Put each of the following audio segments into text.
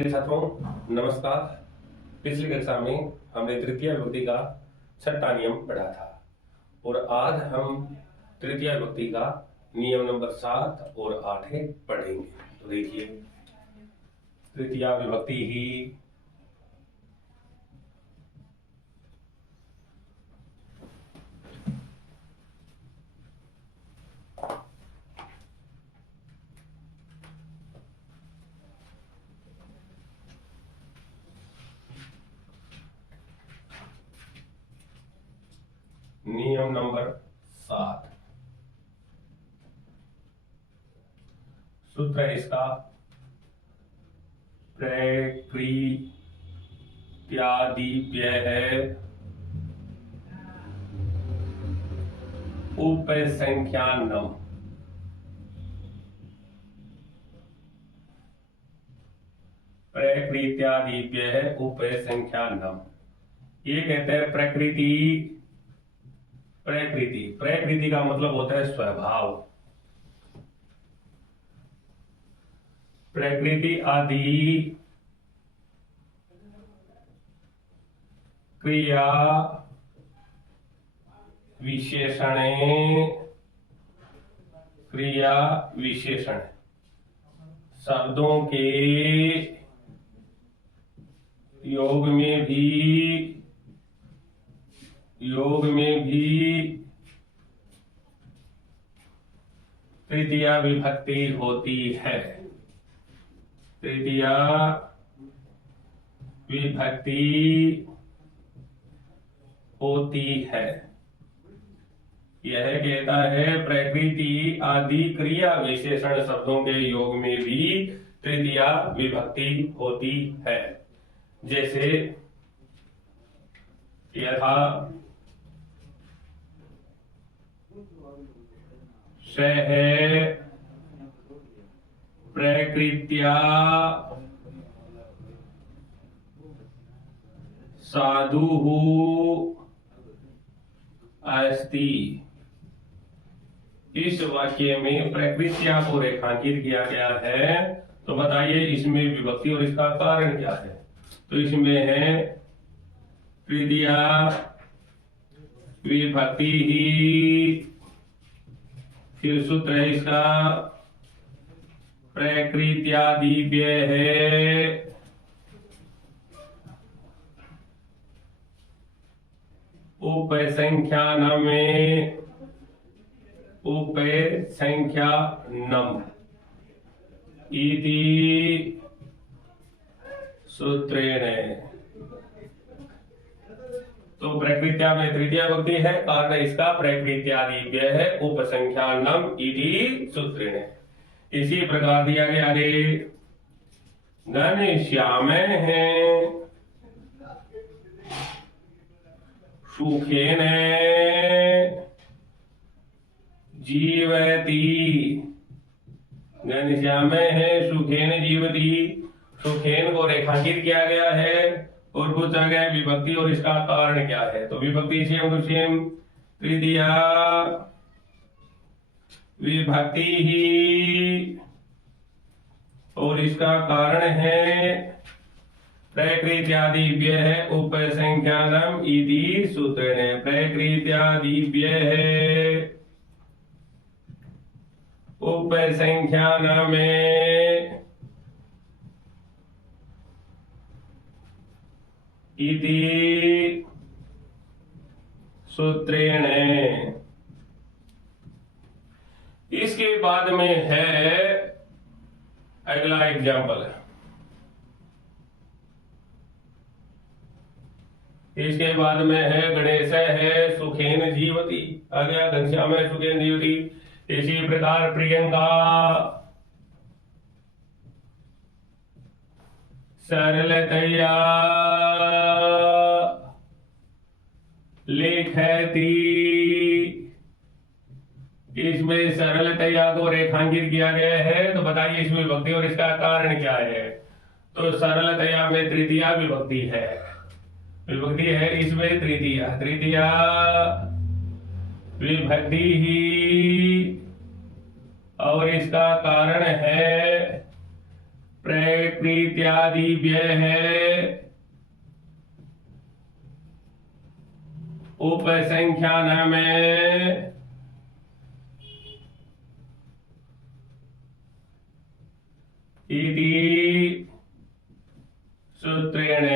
छात्रों नमस्कार। पिछली कक्षा में हमने तृतीय विभक्ति का छठा नियम पढ़ा था और आज हम तृतीय विभक्ति का नियम नंबर 7 और 8 पढ़ेंगे। तो देखिए, तृतीय विभक्ति ही नियम नंबर 7। सूत्र है इसका प्रकृत्यादिव्यय उपसंख्यानम। प्रकृत्यादिव्यय उपसंख्यानम, ये कहते हैं प्रकृति। प्रकृति का मतलब होता है स्वभाव। प्रकृति आदि क्रिया विशेषण शब्दों के योग में भी तृतीय विभक्ति होती है। तृतीय विभक्ति होती है। यह कहता है प्रकृति आदि क्रिया विशेषण शब्दों के योग में भी तृतीय विभक्ति होती है। जैसे यथा सह प्रकृत्या साधुः अस्ति। इस वाक्य में प्रकृत्या को रेखांकित किया गया है। तो बताइए इसमें विभक्ति और इसका कारण क्या है। तो इसमें है तृतीय विभक्ति ही, फिर सूत्र है इसका प्रकृत्यादिव्यय है, उपसंख्यानम इति सूत्रेण। तो प्रकृत्या में तृतीय विभक्ति है, कारण इसका प्रकृत्यादिव्यय है, उपसंख्यानम इति सूत्रेण। इसी प्रकार दिया गया आगे, घनश्याम है सुखेन जीवति। घनश्याम है सुखेन जीवति। सुखेन को रेखांकित किया गया है और पूछा गया विभक्ति और इसका कारण क्या है। तो विभक्ति सेम टू सेम तृतीय विभक्ति ही, और इसका कारण है प्रकृत्यादिव्यय उपसंख्यानम इति सूत्रेण। प्रकृत्यादिव्यय उपसंख्यानम इति सूत्रेण। इसके बाद में है अगला एग्जाम्पल। इसके बाद में है गणेश है सुखेन जीवति। आ गया घनश्याम है सुखेन जीवति। इसी प्रकार प्रियंका सरलतया लिखती। इसमें सरलतया को रेखांकित किया गया है। तो बताइए इसमें विभक्ति और इसका कारण क्या है। तो सरलतया में तृतीय विभक्ति है। विभक्ति है इसमें तृतीय विभक्ति ही, और इसका कारण है प्रकृत्यादि व्यय है उपसंख्यान में इति सूत्रेण।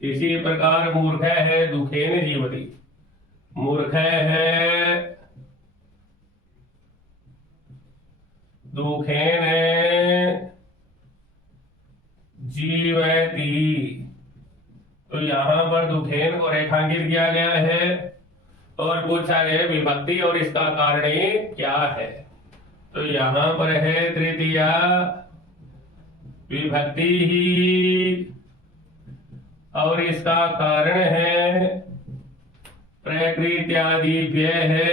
इसी प्रकार मूर्ख है दुखेन जीवति, मूर्ख है दुखेन जीवति। तो यहां पर दुखेन को रेखांकित किया गया है और पूछा गया विभक्ति और इसका कारण क्या है। तो यहां पर है तृतीया विभक्ति ही और इसका कारण है प्रकृत्यादि व्यय है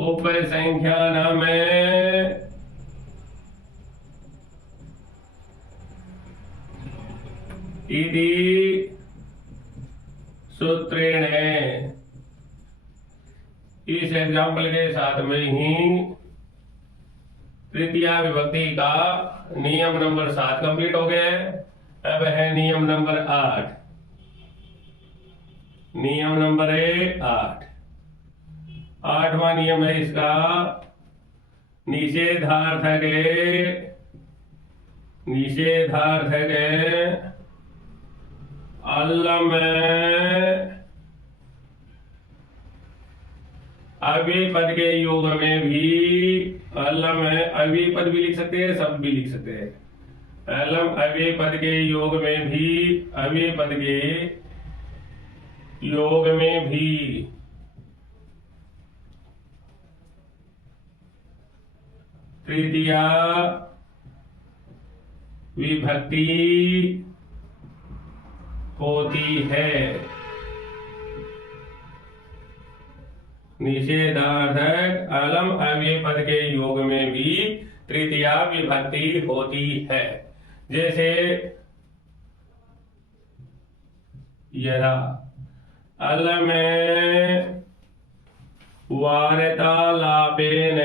उपसंख्यान में इति सूत्रेण। इस एग्जाम्पल के साथ में ही तृतीया विभक्ति का नियम नंबर 7 कंप्लीट हो गया है। अब है नियम नंबर 8। नियम नंबर 8, 8वां नियम है इसका निषेधार्थक अल्लम अव्यय पद के योग में भी, अल्लम अव्यय पद भी लिख सकते हैं, सब भी लिख सकते हैं। अल्लम अव्यय पद के योग में भी, अव्यय पद के योग में भी तृतीया विभक्ति होती है। निषेधार्थक अलम अव्यय पद के योग में भी तृतीया विभक्ति होती है। जैसे यदा अलम वार्तालापेन,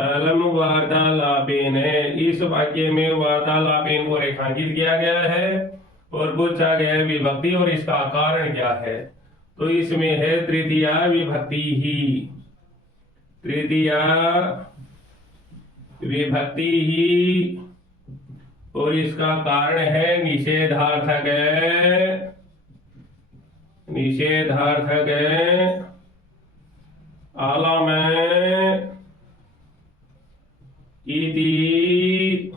अलम वार्तालापेन, इस वाक्य में वार्तालापेन को रेखांकित किया गया है और पूछा गया है विभक्ति और इसका कारण क्या है। तो इसमें है तृतीया विभक्ति ही, तृतीया विभक्ति ही और इसका कारण है निषेधार्थक अलम इति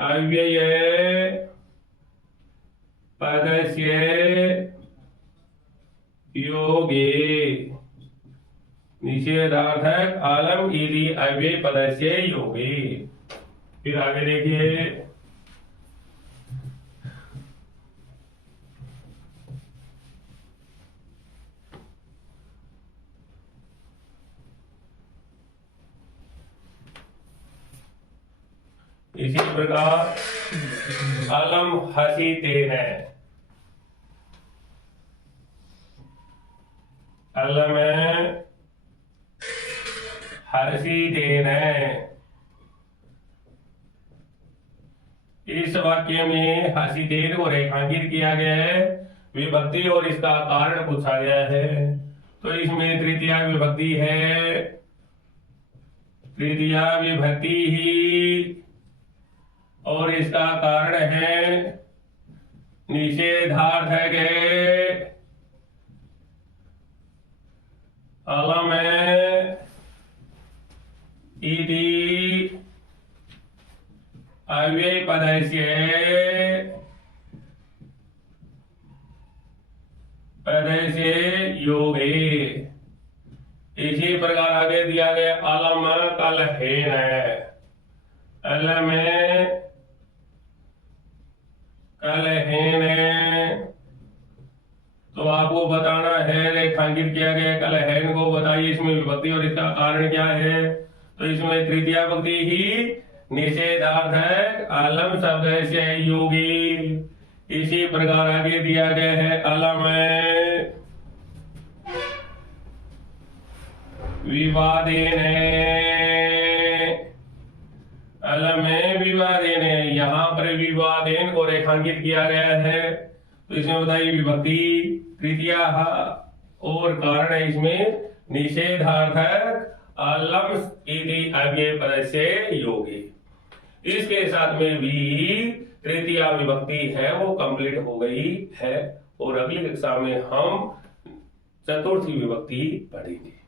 अव्यय पदस्य योगे। निषेधार्थक अलम इति अव्यय पदस्य योगे। फिर आगे देखिए, इसी प्रकार अलम हसीते हैं, अलम हसीतेन, इस वाक्य में हसीतेन को रेखांकित किया गया है, विभक्ति और इसका कारण पूछा गया है। तो इसमें तृतीया विभक्ति है, तृतीया विभक्ति ही और इसका कारण है निषेधार्थक अलम इति अव्यय पदस्य योगे। इसी प्रकार आगे दिया गया अलम कलहेन, अलम कलहेन, तो आपको बताना है, रेखांकित किया गया कलहेन को बताइए इसमें विभक्ति और इसका कारण क्या है। तो इसमें तृतीया विभक्ति ही निषेधार्थक अलम शब्द से योगी। इसी प्रकार आगे दिया गया है अलम विवादेन, अलमें विवादेन, यहाँ पर विवादेन को रेखांकित किया गया है। तो इसमें बताइए विभक्ति तृतीया और कारण है इसमें निषेधार्थक अलम इति अव्यय पद से योगी। इसके साथ में भी तृतीया विभक्ति है वो कंप्लीट हो गई है और अगली कक्षा में हम चतुर्थी विभक्ति पढ़ेंगे।